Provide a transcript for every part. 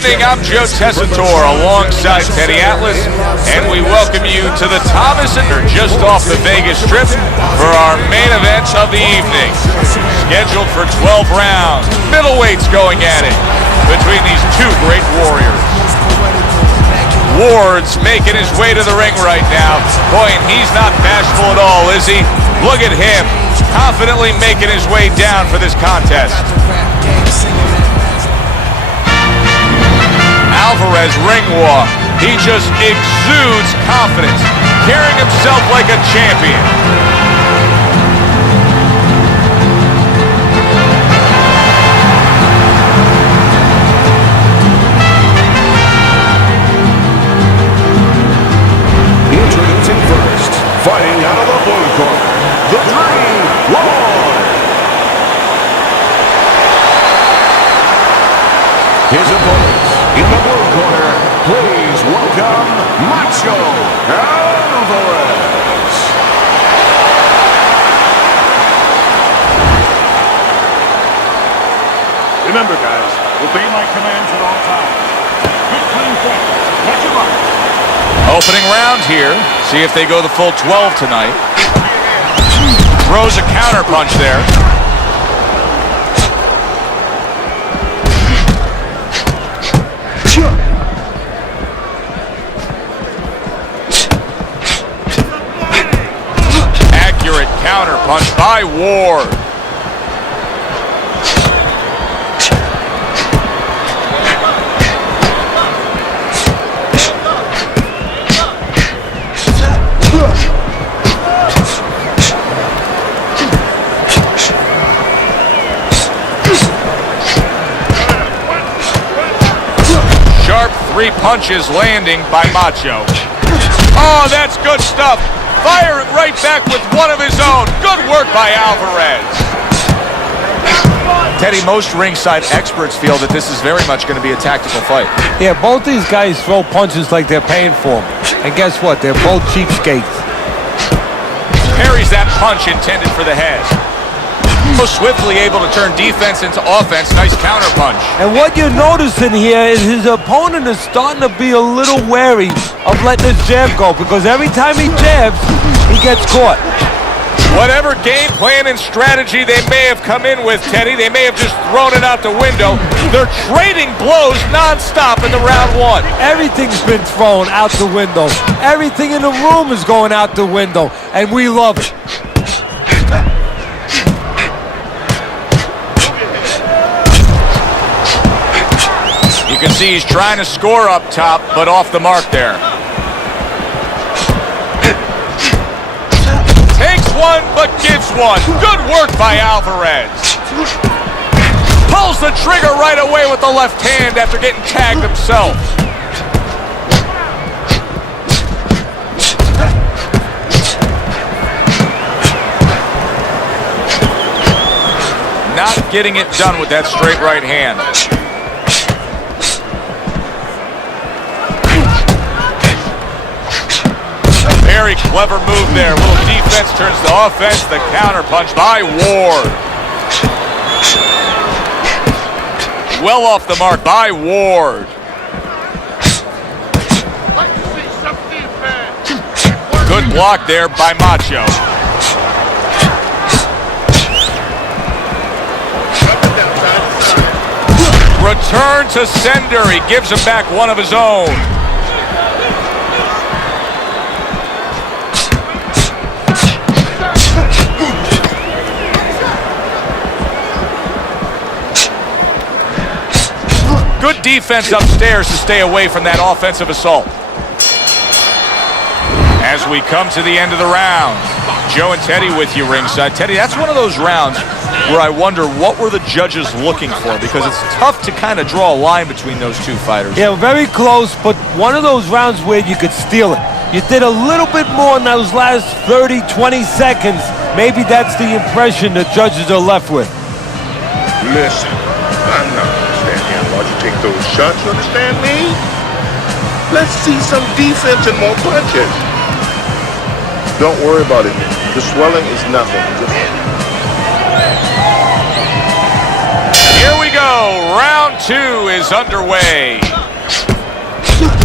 evening, I'm Joe Tessitore alongside Teddy Atlas, and we welcome you to the Thomas Center just off the Vegas Strip for our main event of the evening. Scheduled for 12 rounds, middleweights going at it between these two great warriors. Ward's making his way to the ring right now. Boy, and he's not bashful at all, is he? Look at him, confidently making his way down for this contest. Alvarez ring walk. He just exudes confidence, carrying himself like a champion. Introducing first, fighting out of the blue corner, the Dream Lord. His opponents in the blue corner, please welcome Macho Alvarez. Remember, guys, obey my commands at all times. Good clean fight. Catch him up. Opening round here. See if they go the full 12 tonight. Throws a counter punch there. Accurate counter punch by Ward. Sharp three punches landing by Macho. Oh, that's good stuff. Fire it right back with one of his own. Good work by Alvarez. Teddy, most ringside experts feel that this is very much going to be a tactical fight. Yeah, both these guys throw punches like they're paying for them. And guess what? They're both cheapskates. Parries that punch intended for the head. So swiftly able to turn defense into offense. Nice counter punch. And what you're noticing here is his opponent is starting to be a little wary of letting his jab go, because every time he jabs, he gets caught. Whatever game plan and strategy they may have come in with, Teddy, they may have just thrown it out the window. They're trading blows nonstop in the round one. Everything's been thrown out the window. Everything in the room is going out the window, and we love it. You can see he's trying to score up top, but off the mark there. Takes one, but gives one. Good work by Alvarez. Pulls the trigger right away with the left hand after getting tagged himself. Not getting it done with that straight right hand. Very clever move there. Little defense turns to offense. The counter punch by Ward. Well off the mark by Ward. Good block there by Macho. Return to sender. He gives him back one of his own. Good defense upstairs to stay away from that offensive assault. As we come to the end of the round, Joe and Teddy with you ringside. Teddy, that's one of those rounds where I wonder what were the judges looking for, because it's tough to kind of draw a line between those two fighters. Yeah, very close, but one of those rounds where you could steal it. You did a little bit more in those last 30, 20 seconds. Maybe that's the impression the judges are left with. Listen, I'm not understanding why you take those shots, you understand me? Let's see some defense and more punches. Don't worry about it. The swelling is nothing. Here we go. Round two is underway.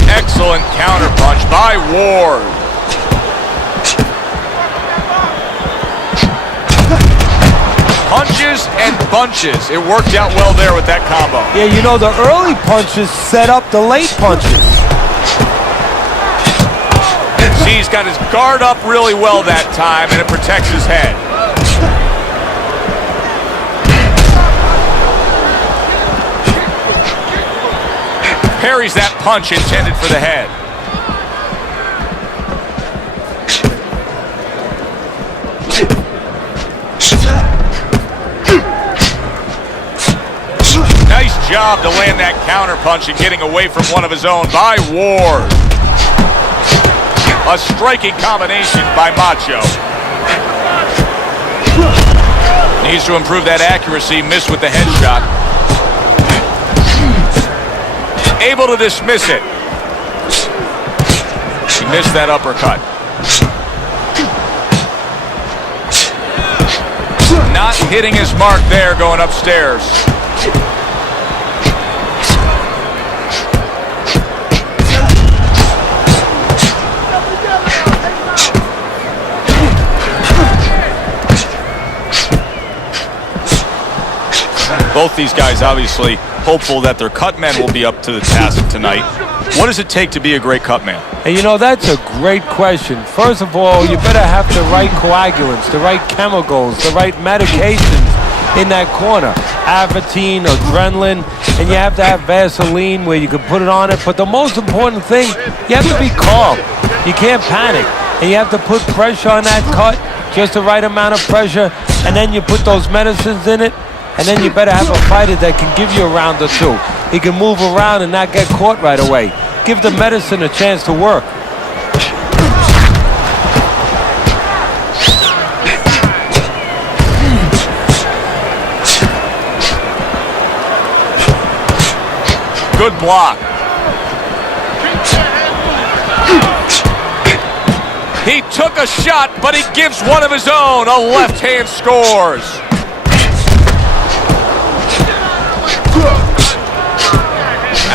Excellent counterpunch by Ward. Punches and bunches. It worked out well there with that combo. Yeah, you know, the early punches set up the late punches. See, he's got his guard up really well that time, and it protects his head. Parries that punch intended for the head. Nice job to land that counter punch and getting away from one of his own by Ward. A striking combination by Macho. Needs to improve that accuracy. Missed with the headshot. Able to dismiss it. He missed that uppercut. Not hitting his mark there going upstairs. Both these guys obviously hopeful that their cut men will be up to the task tonight. What does it take to be a great cut man? And you know, that's a great question. First of all, you better have the right coagulants, the right chemicals, the right medications in that corner. Avatine, adrenaline, and you have to have Vaseline where you can put it on it. But the most important thing, you have to be calm. You can't panic. And you have to put pressure on that cut, just the right amount of pressure, and then you put those medicines in it. And then you better have a fighter that can give you a round or two. He can move around and not get caught right away. Give the medicine a chance to work. Good block. He took a shot, but he gives one of his own. A left hand scores.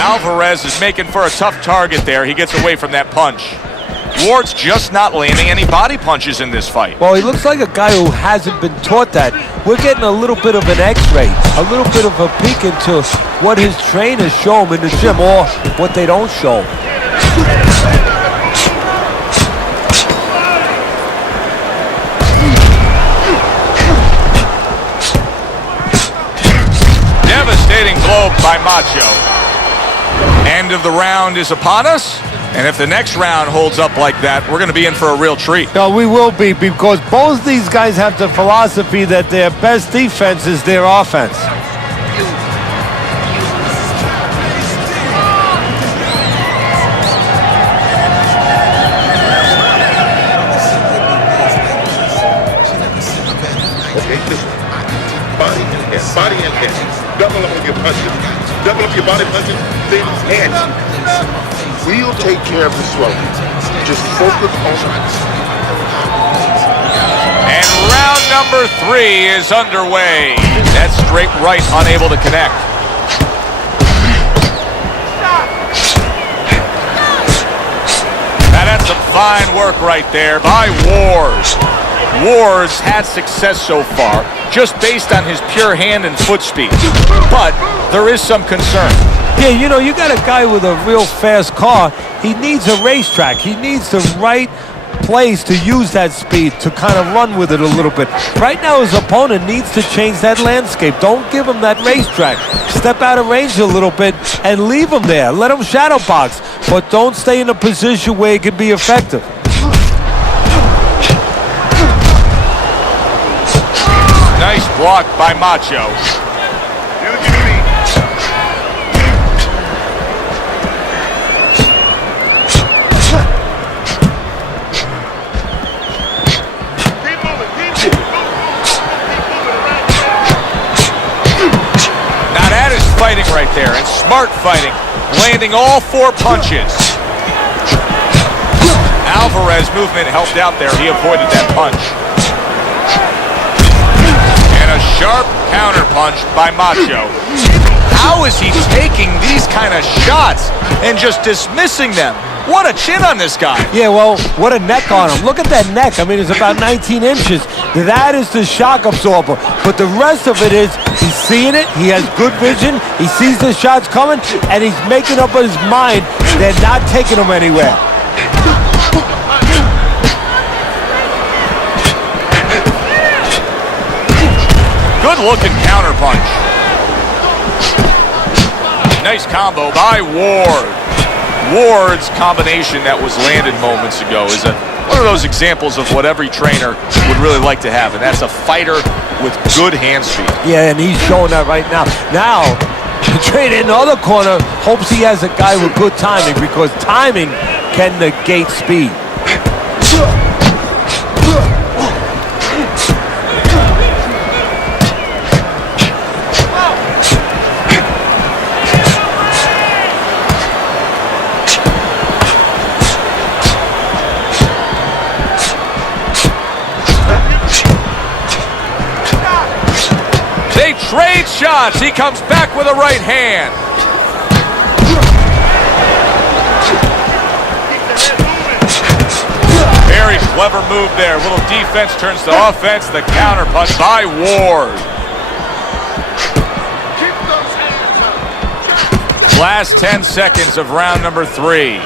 Alvarez is making for a tough target there. He gets away from that punch. Ward's just not landing any body punches in this fight. Well, he looks like a guy who hasn't been taught that. We're getting a little bit of an x-ray, a little bit of a peek into what his trainers show him in the gym or what they don't show him. Devastating blow by Macho. End of the round is upon us, and if the next round holds up like that, we're going to be in for a real treat. No, we will be, because both these guys have the philosophy that their best defense is their offense. Okay, listen. Body and head. Body and head. Double up on your punches. Double up your body punches. Then head. We'll take care of the swelling. Just focus on it. And round number 3 is underway. That straight right unable to connect. Now that's some fine work right there by Wars. Wars had success so far, just based on his pure hand and foot speed. But there is some concern. Yeah, you know, you got a guy with a real fast car. He needs a racetrack. He needs the right place to use that speed to kind of run with it a little bit. Right now, his opponent needs to change that landscape. Don't give him that racetrack. Step out of range a little bit and leave him there. Let him shadow box, but don't stay in a position where he can be effective. Nice block by Macho. Now that is fighting right there, and smart fighting, landing all 4 punches. Alvarez movement helped out there. He avoided that punch. A sharp counter punch by Macho. How is he taking these kind of shots and just dismissing them? What a chin on this guy. Yeah, well, what a neck on him. Look at that neck. I mean, it's about 19 inches. That is the shock absorber. But the rest of it is he's seeing it. He has good vision. He sees the shots coming, and he's making up his mind they're not taking him anywhere. Good-looking counterpunch. Nice combo by Ward. Ward's combination that was landed moments ago is one of those examples of what every trainer would really like to have, and that's a fighter with good hand speed. Yeah, and he's showing that right now. Now, the trainer in the other corner hopes he has a guy with good timing, because timing can negate speed. Trade shots. He comes back with a right hand. Very clever move there. Little defense turns to offense. The counter punch by Ward. Last 10 seconds of round number 3.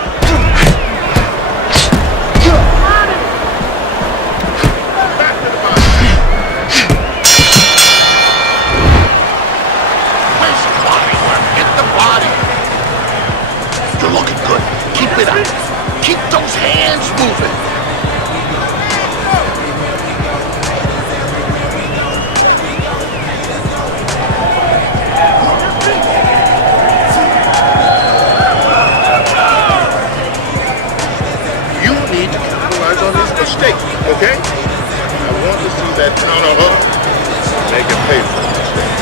Keep those hands moving. You need to capitalize on this mistake, okay? I want to see that counter hook. Make it pay for the mistake.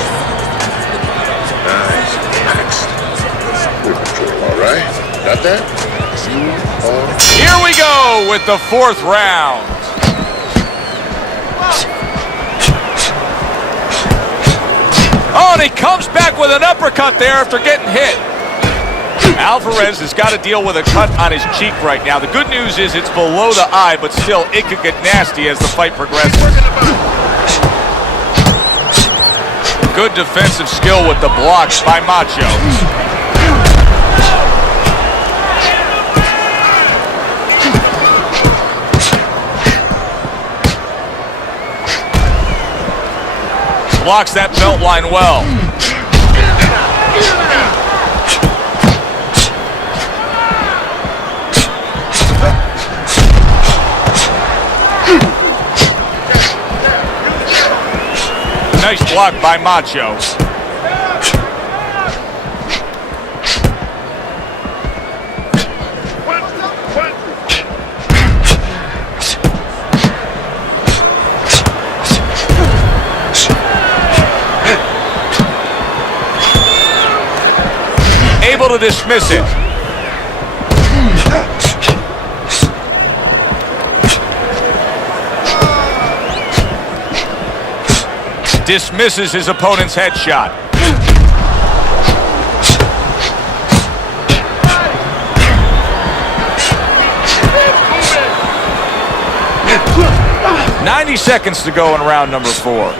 Nice. Next. Good control, all right? Got that? Here we go with the 4th round. Oh, and he comes back with an uppercut there after getting hit. Alvarez has got to deal with a cut on his cheek right now. The good news is it's below the eye, but still it could get nasty as the fight progresses. Good defensive skill with the blocks by Macho. Blocks that belt line well. Nice block by Macho. Able to dismiss it. Dismisses his opponent's headshot. "90 seconds to go in round number 4.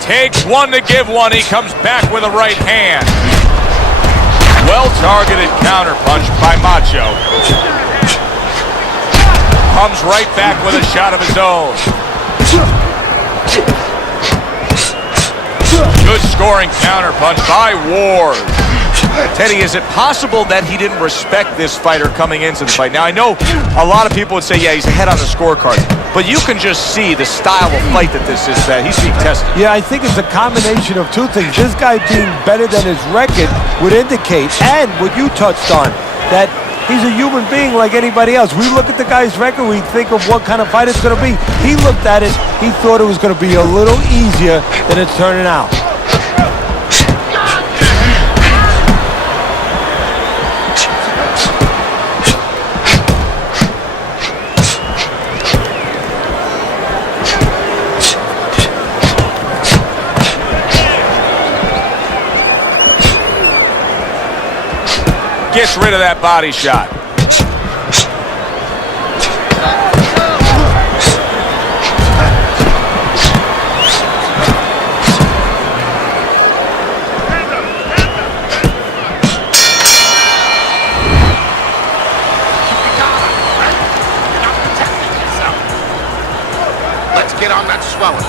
Takes one to give one. He comes back with a right hand. Well-targeted counterpunch by Macho. Comes right back with a shot of his own. Good scoring counterpunch by Ward. Teddy, is it possible that he didn't respect this fighter coming into the fight? Now, I know a lot of people would say, yeah, he's ahead on the scorecards, but you can just see the style of fight that this is, that he's being tested. Yeah, I think it's a combination of two things. This guy being better than his record would indicate, and what you touched on, that he's a human being like anybody else. We look at the guy's record, we think of what kind of fight it's going to be. He looked at it, he thought it was going to be a little easier than it's turning out. Gets rid of that body shot. Let's get on that swelling.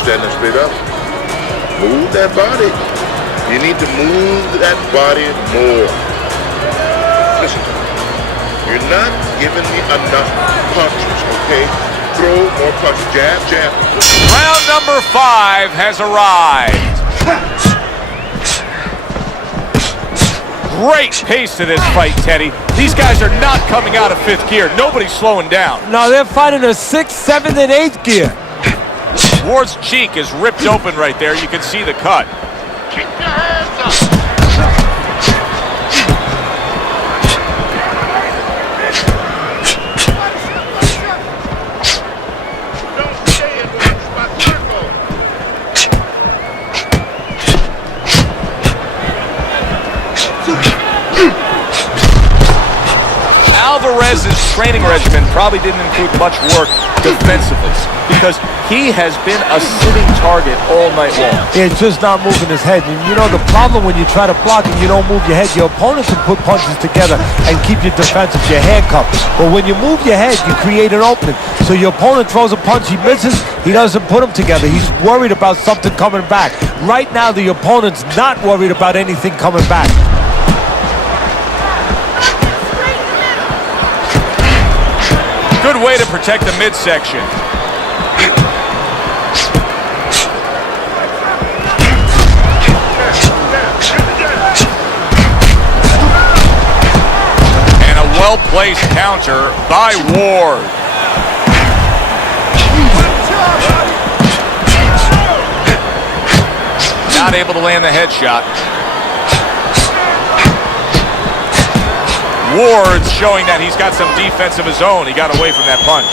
Standing straight up. Move that body. You need to move that body more. Listen to me. You're not giving me enough punches, okay? Throw more punches. Jab, jab. Round number 5 has arrived. Great pace to this fight, Teddy. These guys are not coming out of 5th gear. Nobody's slowing down. No, they're fighting a 6th, 7th, and 8th gear. Ward's cheek is ripped open right there. You can see the cut. Keep your hands up. Don't stay in one spot. Circle. Alvarez's training regimen probably didn't include much work defensively because he has been a sitting target all night long. It's just not moving his head. And you know the problem when you try to block and you don't move your head, your opponent can put punches together and keep you defensive, your handcuffed. But when you move your head, you create an opening. So your opponent throws a punch, he misses, he doesn't put them together. He's worried about something coming back. Right now, the opponent's not worried about anything coming back. Good way to protect the midsection. And a well-placed counter by Ward. Not able to land the headshot. Ward's showing that he's got some defense of his own. He got away from that punch.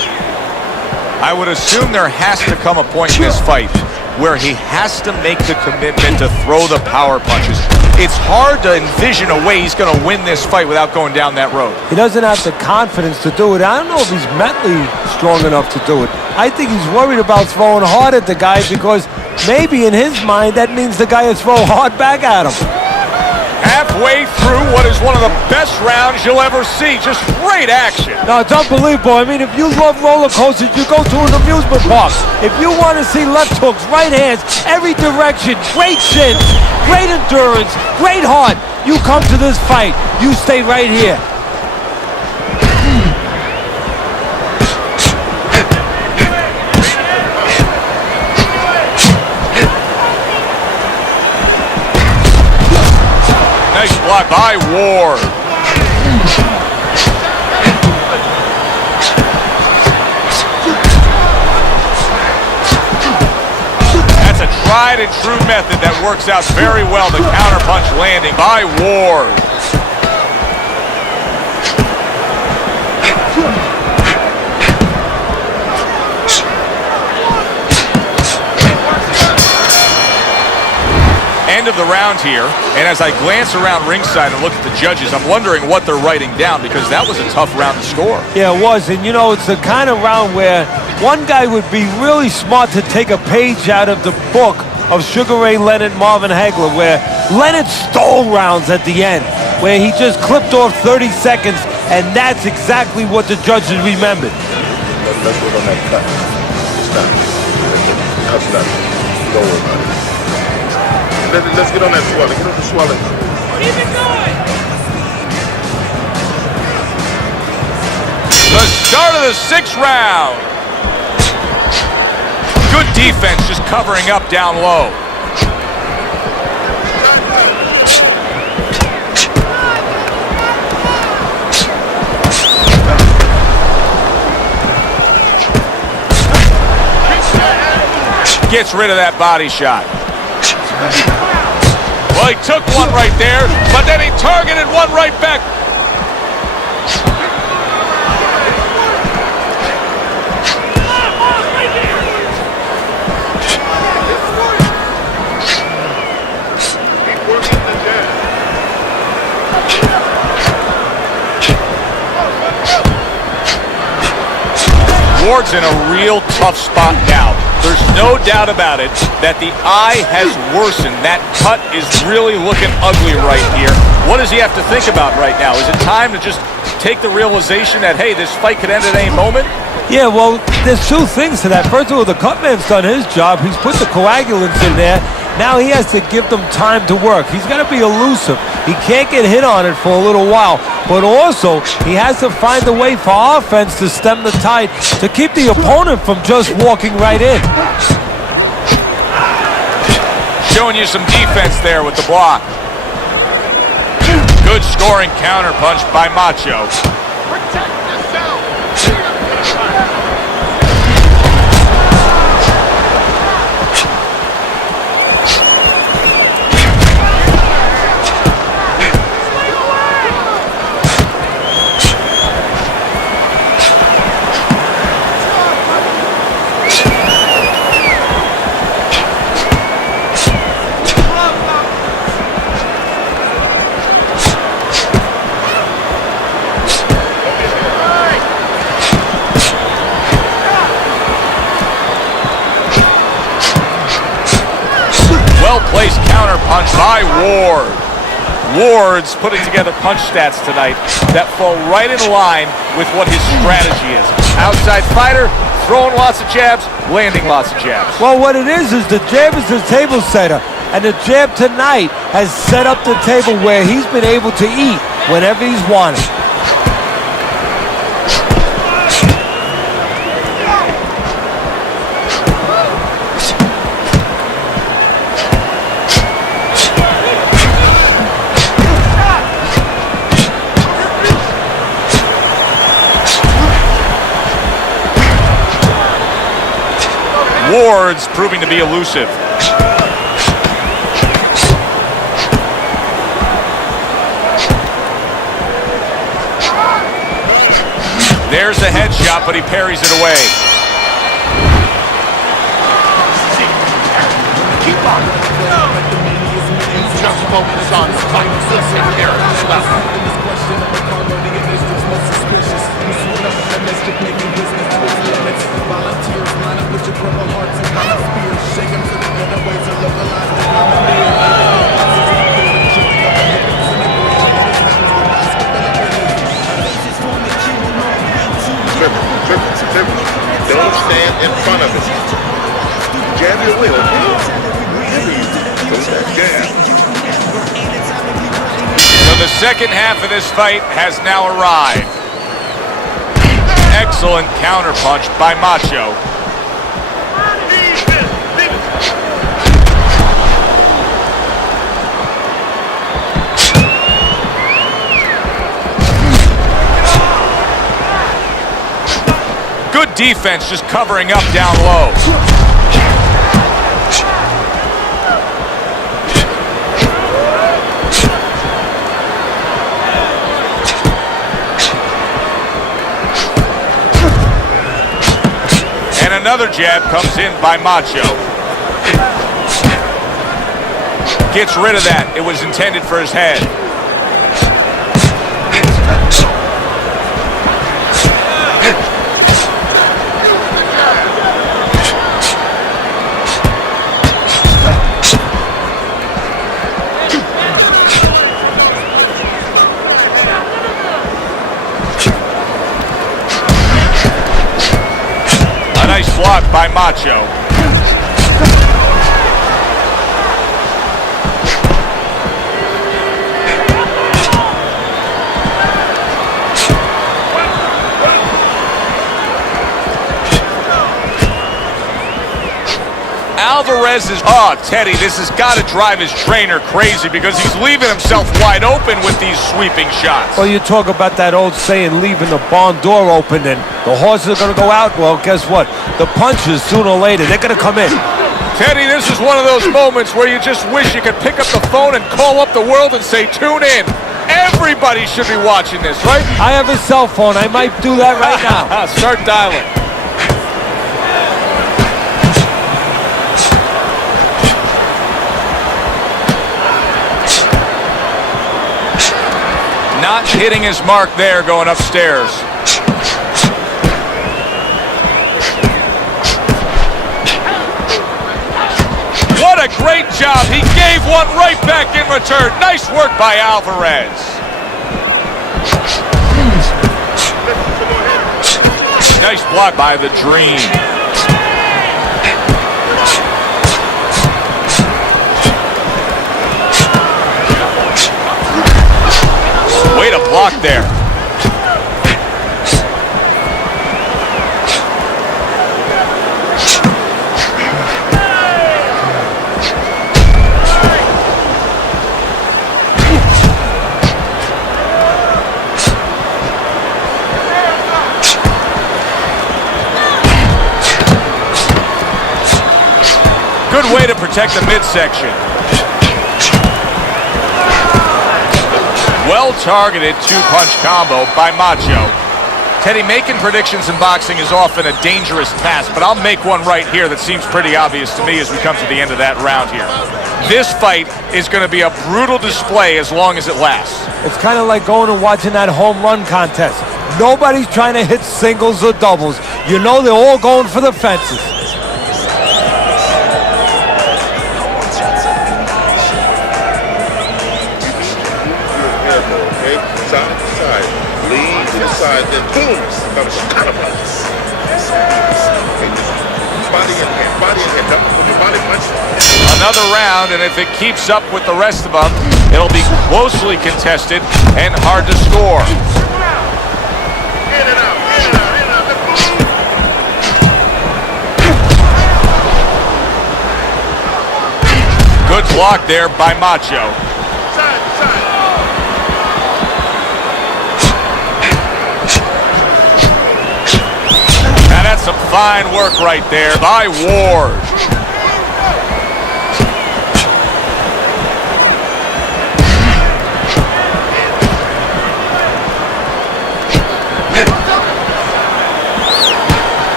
I would assume there has to come a point in this fight where he has to make the commitment to throw the power punches. It's hard to envision a way he's going to win this fight without going down that road. He doesn't have the confidence to do it. I don't know if he's mentally strong enough to do it. I think he's worried about throwing hard at the guy because maybe in his mind that means the guy will throw hard back at him. Halfway through what is one of the best rounds you'll ever see. Just great action. No, it's unbelievable. I mean, if you love roller coasters, you go to an amusement park. If you want to see left hooks, right hands, every direction, great shins, great endurance, great heart, you come to this fight. You stay right here. Nice block by Ward. That's a tried and true method that works out very well. The counterpunch landing by Ward. End of the round here, and as I glance around ringside and look at the judges, I'm wondering what they're writing down because that was a tough round to score. Yeah, it was, and you know, it's the kind of round where one guy would be really smart to take a page out of the book of Sugar Ray Leonard, Marvin Hagler, where Leonard stole rounds at the end, where he just clipped off 30 seconds, and that's exactly what the judges remembered. Let's work on that cut. Stop. Cut's nothing. Don't worry about it. Let's get on that swelling. Get on the swelling. Keep it going! The start of the 6th round. Good defense, just covering up down low. Gets rid of that body shot. Well, he took one right there, but then he targeted one right back. Ward's in a real tough spot now. There's no doubt about it that the eye has worsened. That cut is really looking ugly right here. What does he have to think about right now? Is it time to just take the realization that, hey, this fight could end at any moment? Yeah, well, there's two things to that. First of all, the cutman's done his job. He's put the coagulants in there. Now he has to give them time to work. He's got to be elusive. He can't get hit on it for a little while. But also, he has to find a way for offense to stem the tide, to keep the opponent from just walking right in. Showing you some defense there with the block. Good scoring counter punch by Macho. Protect yourself. Well-placed counter punch by Ward. Ward's putting together punch stats tonight that fall right in line with what his strategy is. Outside fighter, throwing lots of jabs, landing lots of jabs. Well, what it is the jab is the table setter. And the jab tonight has set up the table where he's been able to eat whenever he's wanted. Ward's proving to be elusive. There's a headshot, but he parries it away. Keep on. Just focus on fighting here. Don't stand in front of it. Jab your way, okay? Don't that jab. So the second half of this fight has now arrived. Excellent counter punch by Macho. Good defense, just covering up down low. And another jab comes in by Macho. Gets rid of that. It was intended for his head. Nice block by Macho. Alvarez is, Teddy, this has got to drive his trainer crazy because he's leaving himself wide open with these sweeping shots. Well, you talk about that old saying, leaving the barn door open and the horses are going to go out. Well, guess what? The punches, sooner or later, they're going to come in. Teddy, this is one of those moments where you just wish you could pick up the phone and call up the world and say, tune in. Everybody should be watching this, right? I have a cell phone. I might do that right now. Start dialing. Not hitting his mark there going upstairs. What a great job. He gave one right back in return. Nice work by Alvarez. Nice block by the Dream. Way to block there. Good way to protect the midsection. Well-targeted two-punch combo by Macho. Teddy, making predictions in boxing is often a dangerous task, but I'll make one right here that seems pretty obvious to me as we come to the end of that round here. This fight is going to be a brutal display as long as it lasts. It's kind of like going and watching that home run contest. Nobody's trying to hit singles or doubles. You know they're all going for the fences. Side to side, lean to the side, then boom, comes a counterpunch. Body in hand, with your body punch. Another round, and if it keeps up with the rest of them, it'll be closely contested and hard to score. In and out, in and out, in and out, let's move. Good block there by Macho. Side to side. That's some fine work right there by Ward.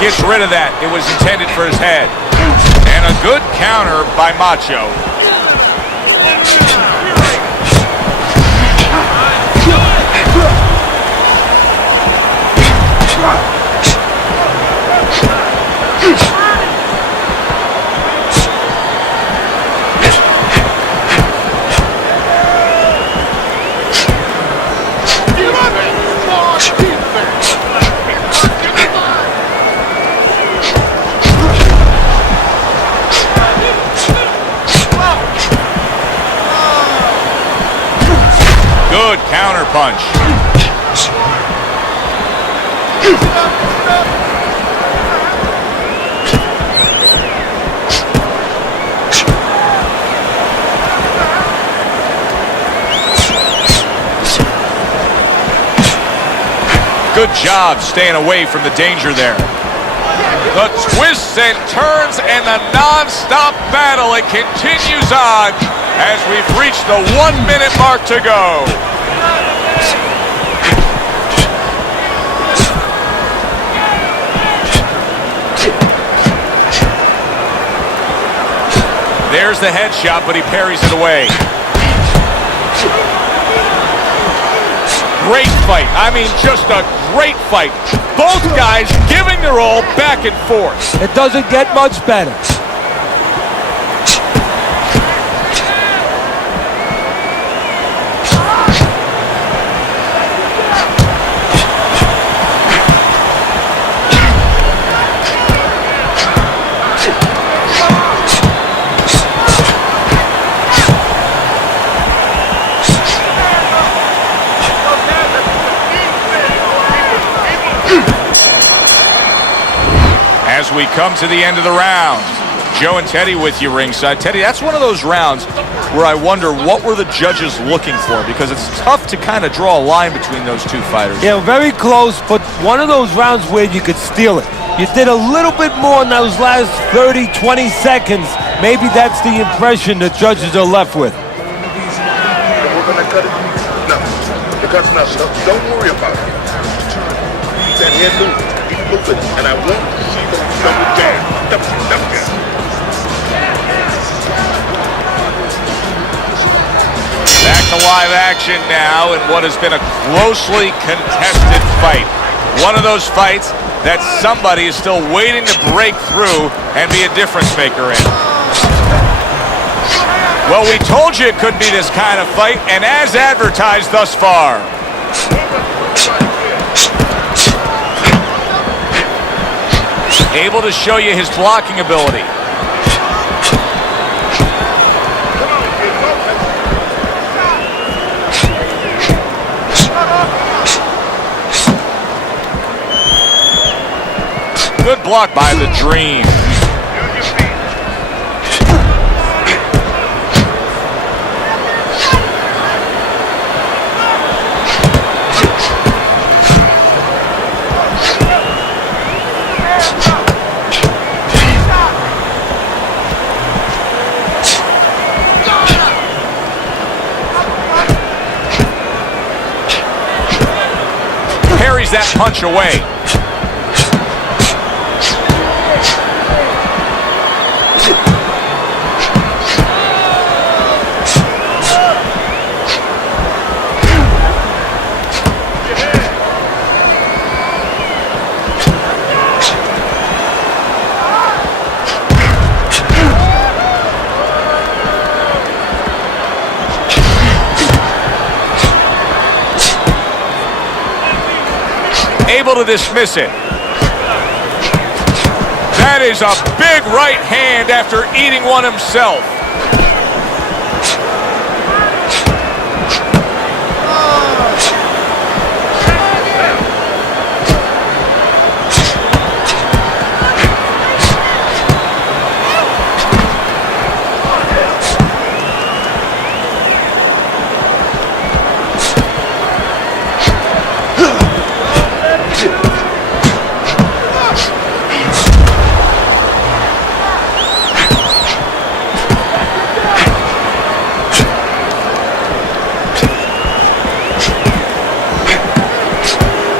Gets rid of that. It was intended for his head. And a good counter by Macho. Good counter punch. Good job staying away from the danger there. The twists and turns and the non-stop battle, it continues on as we've reached the 1 minute mark to go. There's the headshot, but he parries it away. Great fight. I mean, just a great fight. Both guys giving their all back and forth. It doesn't get much better. as we come to the end of the round. Joe and Teddy with you ringside. Teddy, that's one of those rounds where I wonder what were the judges looking for, because it's tough to kind of draw a line between those two fighters. Yeah, very close, but one of those rounds where you could steal it. You did a little bit more in those last 30, 20 seconds. Maybe that's the impression the judges are left with. We're going to cut it? No. The cut's not. Don't worry about it. Keep that head moving. Keep moving. And I want to see those double jabs. Double jabs. Back to live action now in what has been a closely contested fight. One of those fights that somebody is still waiting to break through and be a difference maker in. Well, we told you it could be this kind of fight, and as advertised thus far. Able to show you his blocking ability. Good block by the Dream. Parries that punch away. Able to dismiss it. That is a big right hand after eating one himself.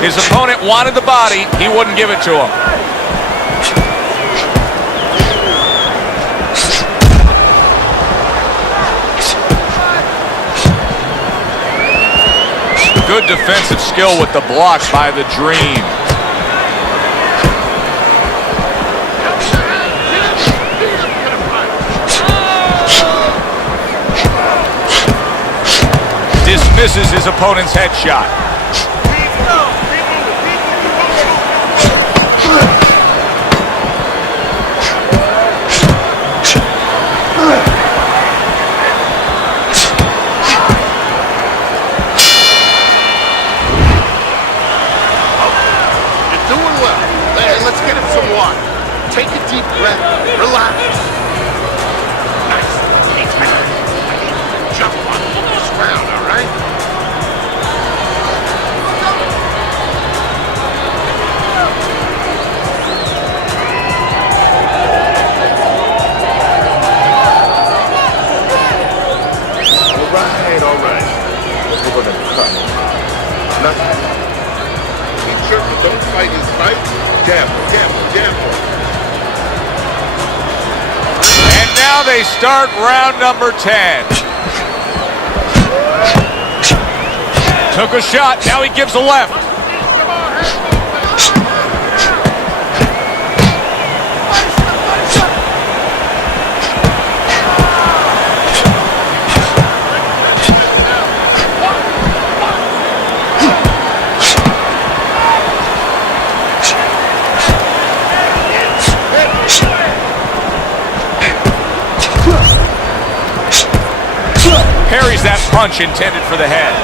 His opponent wanted the body. He wouldn't give it to him. Good defensive skill with the block by the Dream. Dismisses his opponent's headshot. Take a deep breath. Relax. Nice. Jump on this round, all right? All right. We're going to cut. Nothing. Be careful. Don't fight his fight. Gamble. Now they start round number 10. Took a shot, now he gives a left. Parries that punch intended for the head.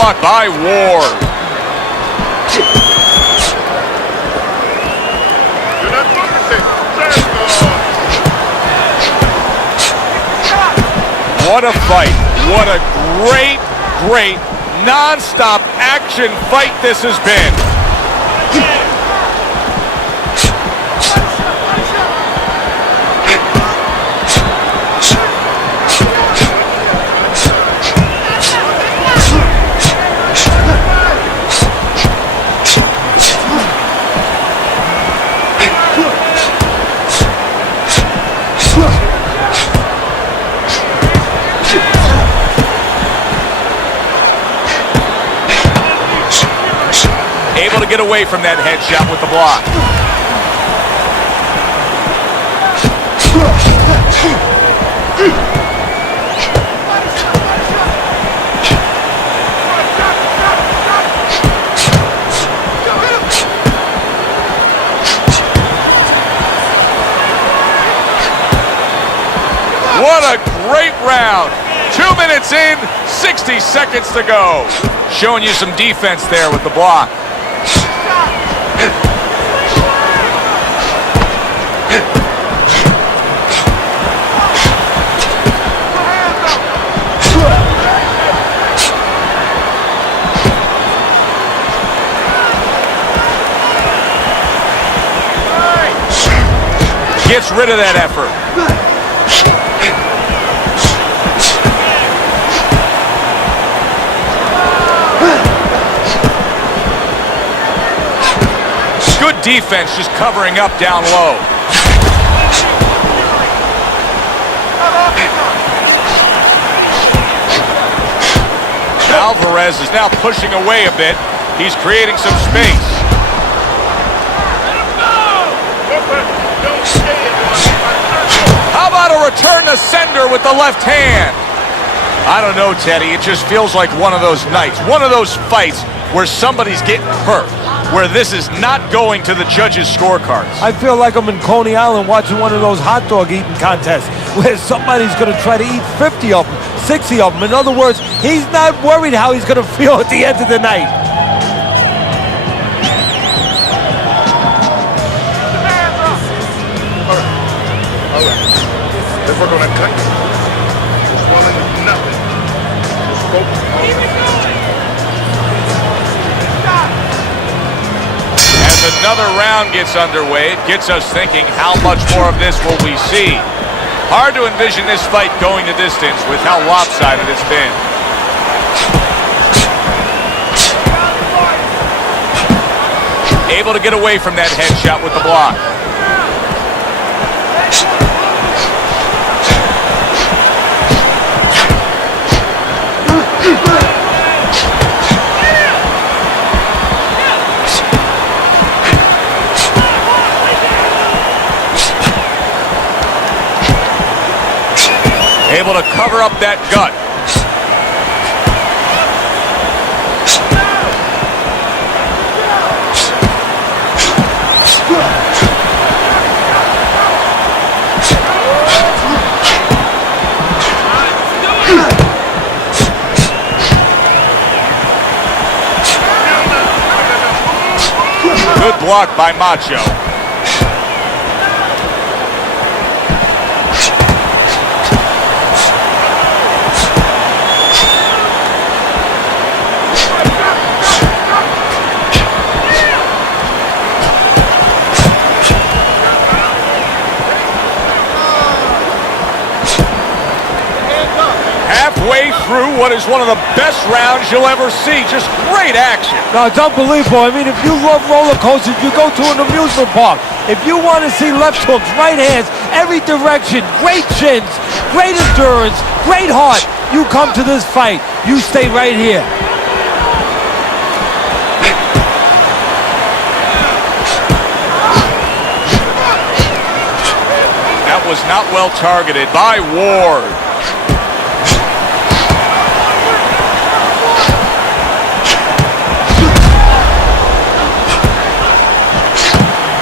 block by Ward. What a fight. What a great, non-stop action fight this has been. Able to get away from that headshot with the block. What a great round. 2 minutes in, 60 seconds to go. Showing you some defense there with the block. Gets rid of that effort. Good defense, just covering up down low. Alvarez is now pushing away a bit. He's creating some space. How about a return to sender with the left hand? I don't know, Teddy. It just feels like one of those nights, one of those fights where somebody's getting hurt, where this is not going to the judges' scorecards. I feel like I'm in Coney Island watching one of those hot dog eating contests where somebody's going to try to eat 50 of them, 60 of them. In other words, he's not worried how he's going to feel at the end of the night. All right. Let's work on that cut. Swelling is nothing. Keep it going. As another round gets underway, it gets us thinking, how much more of this will we see? Hard to envision this fight going the distance with how lopsided it's been. Able to get away from that headshot with the block. Able to cover up that gut. Good block by Macho. Halfway through what is one of the best rounds you'll ever see. Just great action. No, it's unbelievable. I mean, if you love roller coasters, you go to an amusement park. If you want to see left hooks, right hands, every direction, great chins, great endurance, great heart, you come to this fight. You stay right here. That was not well targeted by Ward.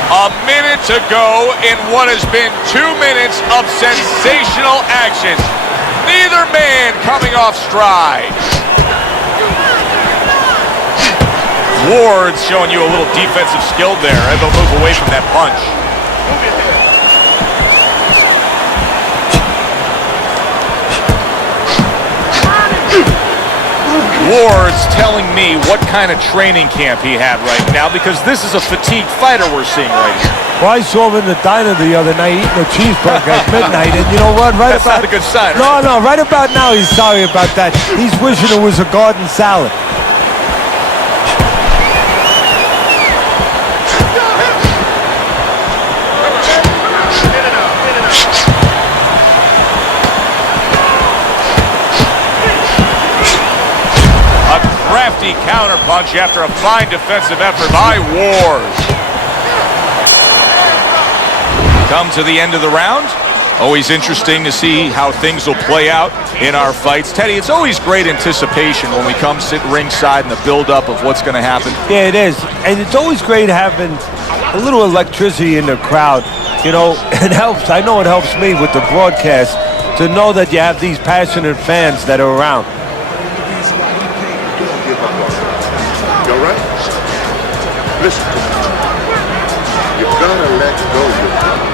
A minute to go in what has been 2 minutes of sensational action. Neither man coming off stride. Ward's showing you a little defensive skill there. Able to move away from that punch. Ward's telling me what kind of training camp he had right now, because this is a fatigued fighter we're seeing right here. Well, I saw him in the diner the other night eating a cheeseburger at midnight, and you know what? That's not a good sign, right? No, right about now he's sorry about that. He's wishing it was a garden salad. Crafty counterpunch after a fine defensive effort by Ward. Come to the end of the round. Always interesting to see how things will play out in our fights. Teddy, it's always great anticipation when we come sit ringside and the build-up of what's going to happen. Yeah, it is. And it's always great having a little electricity in the crowd. You know, it helps. I know it helps me with the broadcast to know that you have these passionate fans that are around. You all right? Listen to me. You gotta let go.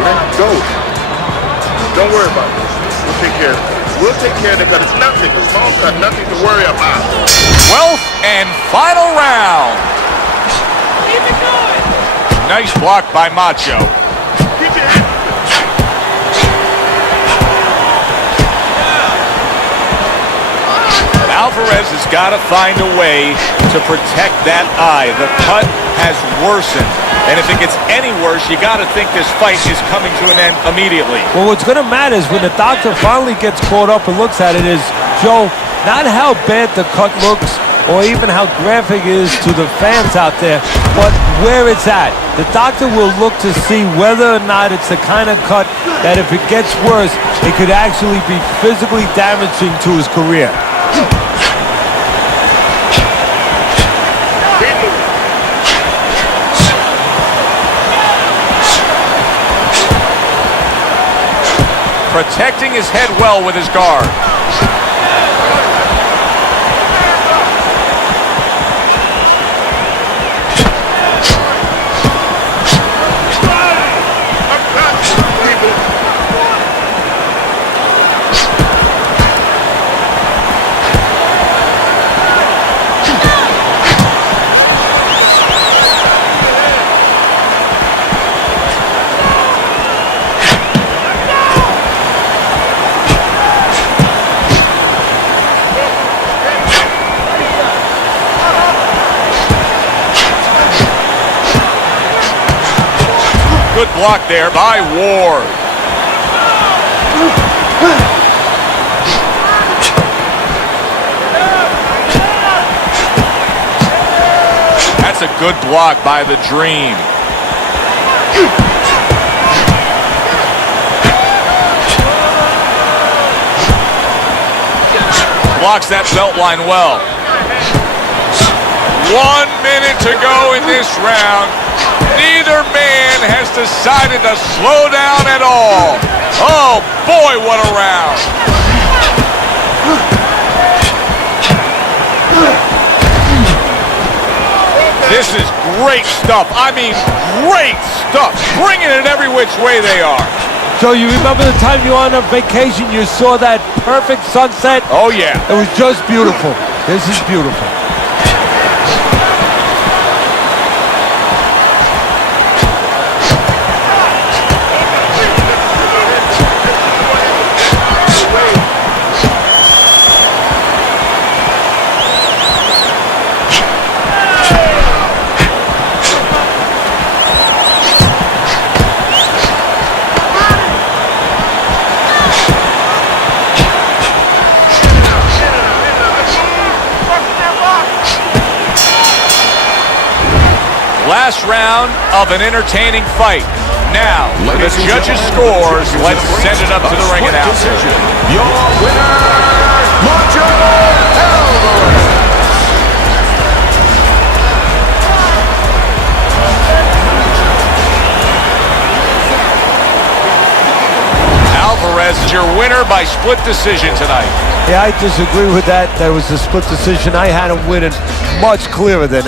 Let go. Don't worry about it. We'll take care of it. We'll take care of it because it's nothing. A small cut, nothing to worry about. 12th and final round. Keep it going. Nice block by Macho. Keep your head. Alvarez has got to find a way to protect that eye. The cut has worsened, and if it gets any worse, you got to think this fight is coming to an end immediately. Well, what's going to matter is when the doctor finally gets caught up and looks at it is, Joe, not how bad the cut looks or even how graphic it is to the fans out there, but where it's at. The doctor will look to see whether or not it's the kind of cut that if it gets worse, it could actually be physically damaging to his career. Protecting his head well with his guard. Good block there by Ward. That's a good block by the Dream. Blocks that belt line well. 1 minute to go in this round. Neither man has decided to slow down at all. Oh, boy, what a round. This is great stuff. I mean, great stuff. Bringing it every which way they are. So you remember the time you were on a vacation, you saw that perfect sunset? Oh, yeah. It was just beautiful. This is beautiful. Last round of an entertaining fight. Now, for the judges' scores, let's send it up to the ring announcer. Your winner, Macho Alvarez. Alvarez is your winner by split decision tonight. Yeah, I disagree with that. That was a split decision. I had him winning much clearer than that.